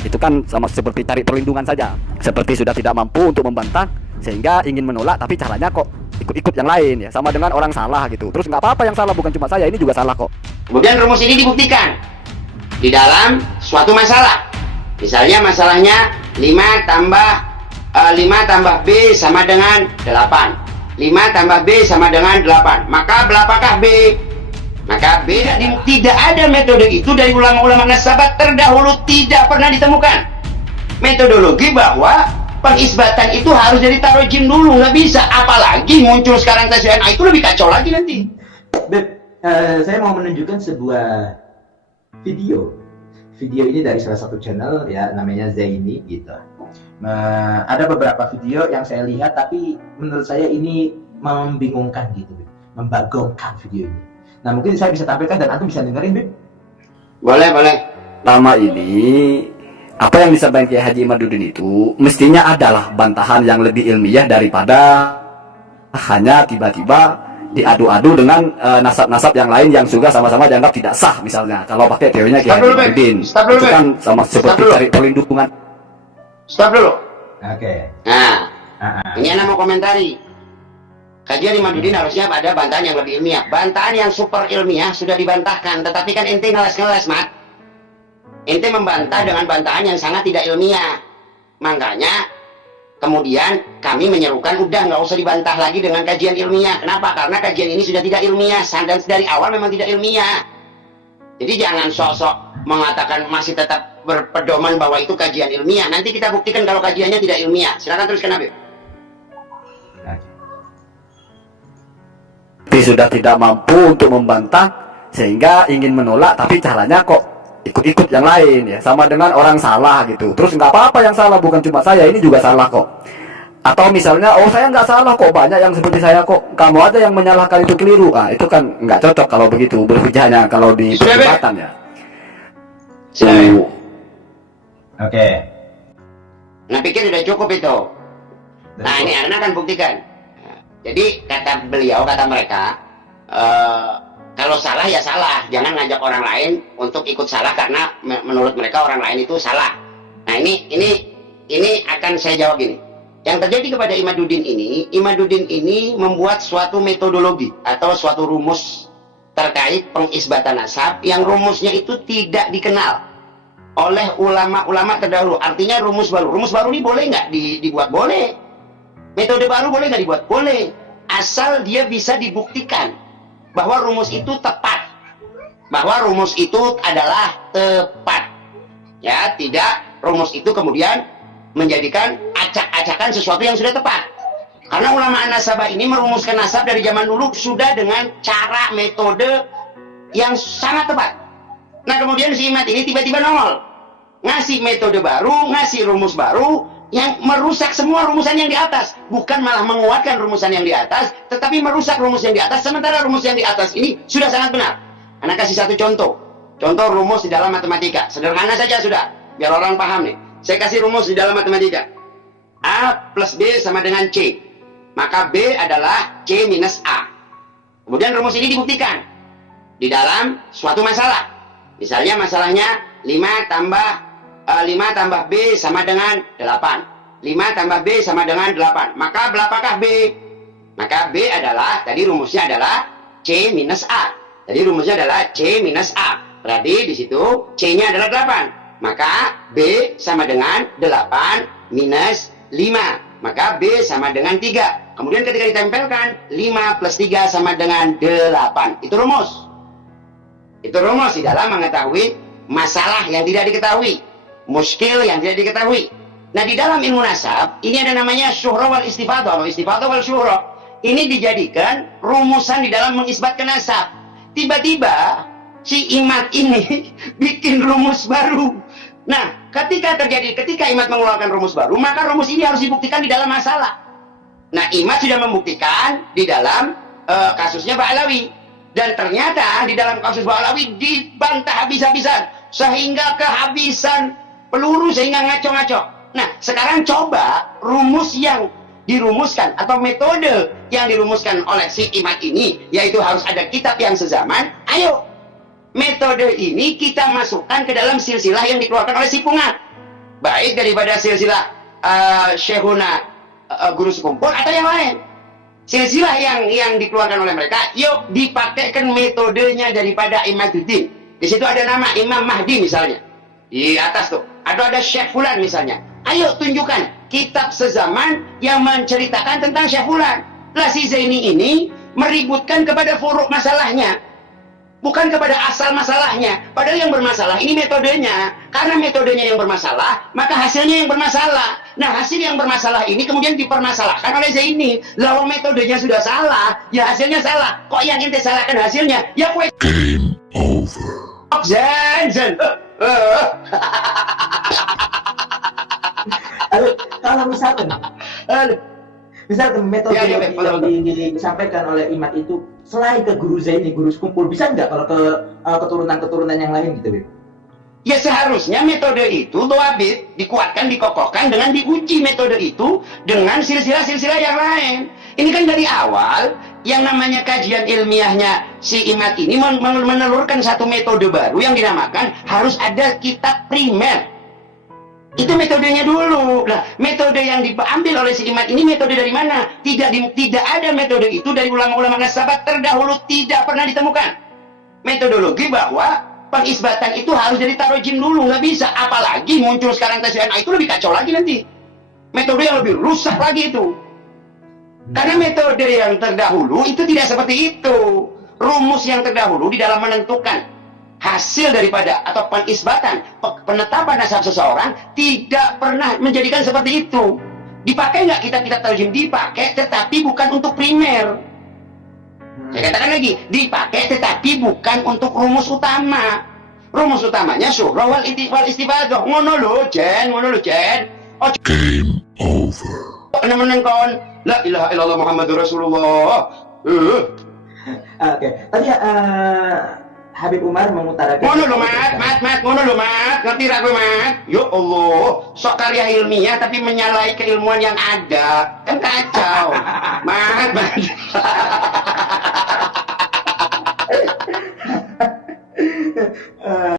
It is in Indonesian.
Itu kan sama seperti cari perlindungan saja. Seperti sudah tidak mampu untuk membantah sehingga ingin menolak tapi caranya kok ikut-ikut yang lain ya. Sama dengan orang salah gitu. Terus nggak apa-apa yang salah, bukan cuma saya, ini juga salah kok. Kemudian rumus ini dibuktikan di dalam suatu masalah. Misalnya masalahnya 5 tambah B sama dengan 8. 5 tambah B sama dengan 8. Maka berapakah B? Maka B tidak ada metode itu dari ulama-ulama nasabat terdahulu, tidak pernah ditemukan metodologi bahwa pengisbatan itu harus dari tarojim dulu, nggak bisa. Apalagi muncul sekarang tes DNA, itu lebih kacau lagi nanti. Beb, saya mau menunjukkan sebuah video. Video ini dari salah satu channel ya, namanya Zaini gitu. Ada beberapa video yang saya lihat, tapi menurut saya ini membingungkan gitu, Beb. Membagongkan video ini. Nah, mungkin saya bisa tampilkan dan antum bisa dengerin, Beb. Boleh. Pertama ini, apa yang disampaikan Kiai Haji Imaduddin itu mestinya adalah bantahan yang lebih ilmiah daripada hanya tiba-tiba diadu-adu dengan nasab-nasab yang lain yang juga sama-sama dianggap tidak sah. Misalnya kalau pakai teorinya Kiai Haji Imaduddin, itu kan sama seperti cari perlindungan. Stop dulu. Oke. Nah, ini Anda mau komentari. Kajian Imaduddin harusnya ada bantahan yang lebih ilmiah. Bantahan yang super ilmiah sudah dibantahkan, tetapi kan ente ngeles-ngeles, Mat. Ente membantah dengan bantahan yang sangat tidak ilmiah. Makanya kemudian kami menyerukan udah nggak usah dibantah lagi dengan kajian ilmiah. Kenapa? Karena kajian ini sudah tidak ilmiah, dan dari awal memang tidak ilmiah. Jadi jangan sok-sok mengatakan masih tetap berpedoman bahwa itu kajian ilmiah. Nanti kita buktikan kalau kajiannya tidak ilmiah. Silakan teruskan, Habib. Tapi sudah tidak mampu untuk membantah sehingga ingin menolak tapi caranya kok ikut-ikut yang lain ya. Sama dengan orang salah gitu. Terus nggak apa-apa yang salah, bukan cuma saya, ini juga salah kok. Atau misalnya, oh saya nggak salah kok, banyak yang seperti saya kok, kamu aja yang menyalahkan, itu keliru. Ah, itu kan nggak cocok kalau begitu berhujahnya kalau di perdebatan ya. Oke. Nah, pikir sudah cukup itu. Nah, ini Anda akan buktikan. Jadi kata beliau, kata mereka, kalau salah ya salah, jangan ngajak orang lain untuk ikut salah karena menurut mereka orang lain itu salah. Nah, ini akan saya jawab gini. Yang terjadi kepada Imaduddin ini membuat suatu metodologi atau suatu rumus terkait pengisbatan nasab yang rumusnya itu tidak dikenal oleh ulama-ulama terdahulu. Artinya rumus baru ini boleh nggak dibuat? Boleh. Metode baru boleh nggak dibuat? Boleh. Asal dia bisa dibuktikan bahwa rumus itu tepat. Bahwa rumus itu adalah tepat. Ya, tidak rumus itu kemudian menjadikan acak-acakan sesuatu yang sudah tepat. Karena ulama nasabah ini merumuskan nasab dari zaman dulu sudah dengan cara metode yang sangat tepat. Nah, kemudian si Imat ini tiba-tiba nongol, ngasih metode baru, ngasih rumus baru yang merusak semua rumusan yang di atas. Bukan malah menguatkan rumusan yang di atas, tetapi merusak rumus yang di atas. Sementara rumus yang di atas ini sudah sangat benar. Anak kasih satu contoh rumus di dalam matematika. Sederhana saja sudah, biar orang paham nih. Saya kasih rumus di dalam matematika. A plus B sama dengan C. Maka B adalah C minus A. Kemudian rumus ini dibuktikan di dalam suatu masalah. Misalnya masalahnya 5 tambah B sama dengan 8. 5 tambah B sama dengan 8. Maka berapakah B? Maka B adalah, tadi rumusnya adalah C minus A. Tadi rumusnya adalah C minus A. Berarti di situ C-nya adalah 8. Maka B sama dengan 8 minus 5. Maka B sama dengan 3. Kemudian ketika ditempelkan, 5 plus 3 sama dengan 8. Itu rumus. Itu rumus di dalam mengetahui masalah yang tidak diketahui. Muskil yang tidak diketahui. Nah, di dalam ilmu nasab ini ada namanya syuhra wal istifadah atau istifadah wal syuhra. Ini dijadikan rumusan di dalam mengisbatkan nasab. Tiba-tiba si Imat ini bikin rumus baru. Nah, ketika Imat mengeluarkan rumus baru, maka rumus ini harus dibuktikan di dalam masalah. Nah, Imat sudah membuktikan di dalam kasusnya Ba'alawi. Dan ternyata di dalam kasus Ba'alawi dibantah habis-habisan sehingga kehabisan peluru sehingga ngaco-ngaco. Nah, sekarang coba rumus yang dirumuskan atau metode yang dirumuskan oleh si Imat ini, yaitu harus ada kitab yang sezaman. Ayo, metode ini kita masukkan ke dalam silsilah yang dikeluarkan oleh si Pungat. baik daripada silsilah Syekhuna Guru Sekumpul atau yang lain. Silsilah yang dikeluarkan oleh mereka, yuk dipakaikan metodenya daripada Imaduddin. Di situ ada nama Imam Mahdi misalnya. Di atas tuh, ada Syekh Fulan misalnya. Ayo tunjukkan kitab sezaman yang menceritakan tentang Syekh Fulan. Lah si Zaini ini meributkan kepada furuk masalahnya, bukan kepada asal masalahnya. Padahal yang bermasalah ini metodenya. Karena metodenya yang bermasalah, maka hasilnya yang bermasalah. Nah, hasil yang bermasalah ini kemudian dipermasalahkan oleh Zaini. Lalu metodenya sudah salah, ya hasilnya salah. Kok yang ente salahkan hasilnya? Ya kue. Game over. Zen. Kalau misalkan metode Ya, yang disampaikan oleh Imad itu selain ke Guru Zaini, Guru Sekumpul, bisa nggak kalau ke keturunan-keturunan yang lain gitu, Bib? Ya seharusnya metode itu Wabid dikuatkan, dikokohkan dengan diuji metode itu dengan silsilah-silsilah yang lain. Ini kan dari awal yang namanya kajian ilmiahnya si Imad ini menelurkan satu metode baru yang dinamakan harus ada kitab primer. Itu metodenya dulu. Nah, metode yang diambil oleh si Imad ini metode dari mana? Tidak ada metode itu dari ulama-ulama sahabat terdahulu, tidak pernah ditemukan metodologi bahwa pengisbatan itu harus dari tarojim dulu, nggak bisa. Apalagi muncul sekarang tes DNA, itu lebih kacau lagi nanti. Metode yang lebih rusak lagi itu. Karena metode yang terdahulu itu tidak seperti itu. Rumus yang terdahulu di dalam menentukan hasil daripada atau pengisbatan, penetapan nasab seseorang tidak pernah menjadikan seperti itu. Dipakai nggak kitab-kitab tarojim? Dipakai, tetapi bukan untuk primer. Saya katakan lagi, dipakai tetapi bukan untuk rumus utama. Rumus utamanya syuhra wal istifadah. Ngono lho, Jen. Oh, Game over. meneng kon. La ilaha illallah Muhammadur Rasulullah. Oke. Tadi Habib Umar mengutarakan. Ngono lho, ngono lho, ngerti ra kowe, Mat? Ya Allah, sok karya ilmiah tapi menyalahi keilmuan yang ada. Kan kacau.